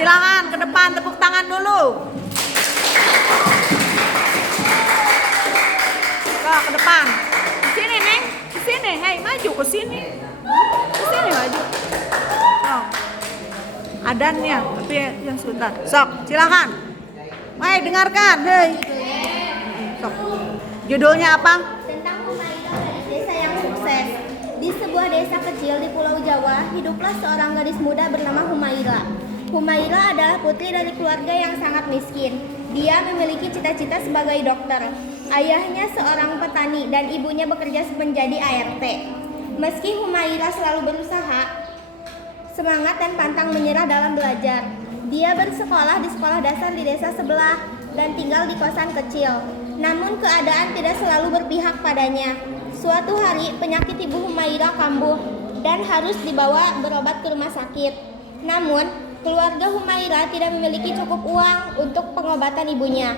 Silakan ke depan, tepuk tangan dulu. Ke depan. Ke sini, Neng. Ke sini. Hei, maju ke sini. Ke sini maju. Oh. Adannya, tapi yang sebentar. Sok, silakan. Hei, dengarkan. Hei. Sok. Judulnya apa? Tentang Humairah, gadis desa yang sukses. Di sebuah desa kecil di Pulau Jawa, hiduplah seorang gadis muda bernama Humairah. Humairah adalah putri dari keluarga yang sangat miskin. Dia memiliki cita-cita sebagai dokter. Ayahnya seorang petani dan ibunya bekerja menjadi ART. Meski Humairah selalu berusaha, semangat dan pantang menyerah dalam belajar. Dia bersekolah di sekolah dasar di desa sebelah dan tinggal di kosan kecil. Namun keadaan tidak selalu berpihak padanya. Suatu hari penyakit ibu Humairah kambuh dan harus dibawa berobat ke rumah sakit. Namun keluarga Humairah tidak memiliki cukup uang untuk pengobatan ibunya,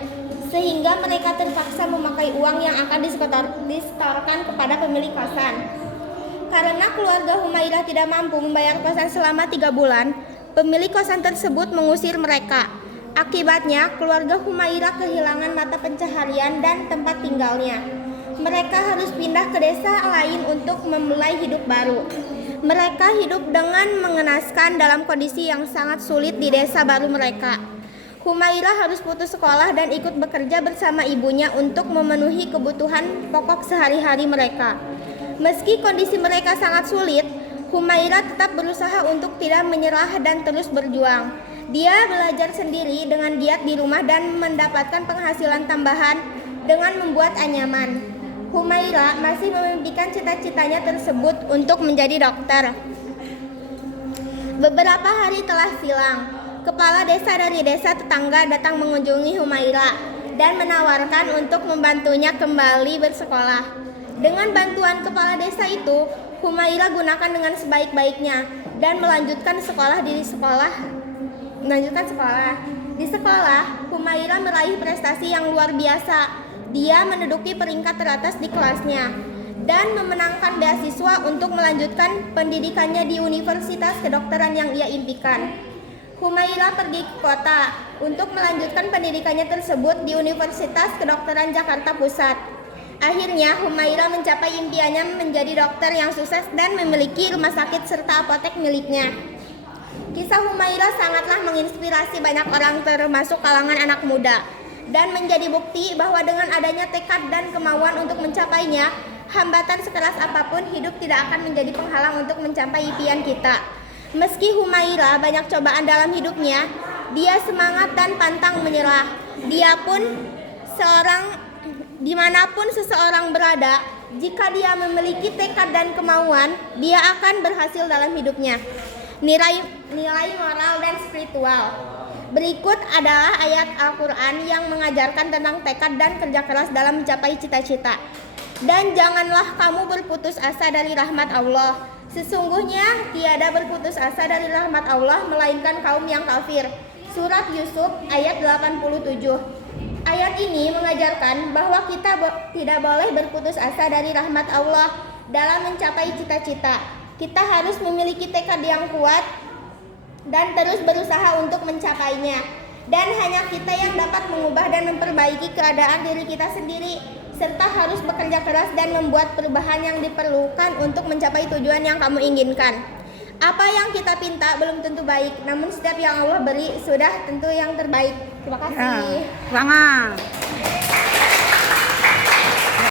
sehingga mereka terpaksa memakai uang yang akan disetorkan kepada pemilik kosan. Karena keluarga Humairah tidak mampu membayar kosan selama 3 bulan, pemilik kosan tersebut mengusir mereka. Akibatnya, keluarga Humairah kehilangan mata pencaharian dan tempat tinggalnya. Mereka harus pindah ke desa lain untuk memulai hidup baru. Mereka hidup dengan mengenaskan dalam kondisi yang sangat sulit di desa baru mereka. Humairah harus putus sekolah dan ikut bekerja bersama ibunya untuk memenuhi kebutuhan pokok sehari-hari mereka. Meski kondisi mereka sangat sulit, Humairah tetap berusaha untuk tidak menyerah dan terus berjuang. Dia belajar sendiri dengan giat di rumah dan mendapatkan penghasilan tambahan dengan membuat anyaman. Humairah masih memimpikan cita-citanya tersebut untuk menjadi dokter. Beberapa hari telah silang. Kepala desa dari desa tetangga datang mengunjungi Humairah dan menawarkan untuk membantunya kembali bersekolah. Dengan bantuan kepala desa itu, Humairah gunakan dengan sebaik-baiknya dan melanjutkan sekolah. Di sekolah, Humairah meraih prestasi yang luar biasa. Dia menduduki peringkat teratas di kelasnya dan memenangkan beasiswa untuk melanjutkan pendidikannya di universitas kedokteran yang ia impikan. Humairah pergi ke kota untuk melanjutkan pendidikannya tersebut di Universitas Kedokteran Jakarta Pusat. Akhirnya, Humairah mencapai impiannya menjadi dokter yang sukses dan memiliki rumah sakit serta apotek miliknya. Kisah Humairah sangatlah menginspirasi banyak orang termasuk kalangan anak muda dan menjadi bukti bahwa dengan adanya tekad dan kemauan untuk mencapainya, hambatan sekeras apapun hidup tidak akan menjadi penghalang untuk mencapai impian kita. Meski Humairah banyak cobaan dalam hidupnya, dia semangat dan pantang menyerah. Dimanapun seseorang berada, jika dia memiliki tekad dan kemauan, dia akan berhasil dalam hidupnya. Nilai moral dan spiritual. Berikut adalah ayat Al-Quran yang mengajarkan tentang tekad dan kerja keras dalam mencapai cita-cita. Dan janganlah kamu berputus asa dari rahmat Allah. Sesungguhnya tiada berputus asa dari rahmat Allah melainkan kaum yang kafir. Surat Yusuf ayat 87. Ayat ini mengajarkan bahwa kita tidak boleh berputus asa dari rahmat Allah dalam mencapai cita-cita. Kita harus memiliki tekad yang kuat dan terus berusaha untuk mencapainya. Dan hanya kita yang dapat mengubah dan memperbaiki keadaan diri kita sendiri, serta harus bekerja keras dan membuat perubahan yang diperlukan untuk mencapai tujuan yang kamu inginkan. Apa yang kita pinta belum tentu baik, namun setiap yang Allah beri sudah tentu yang terbaik. Terima kasih. Semangat.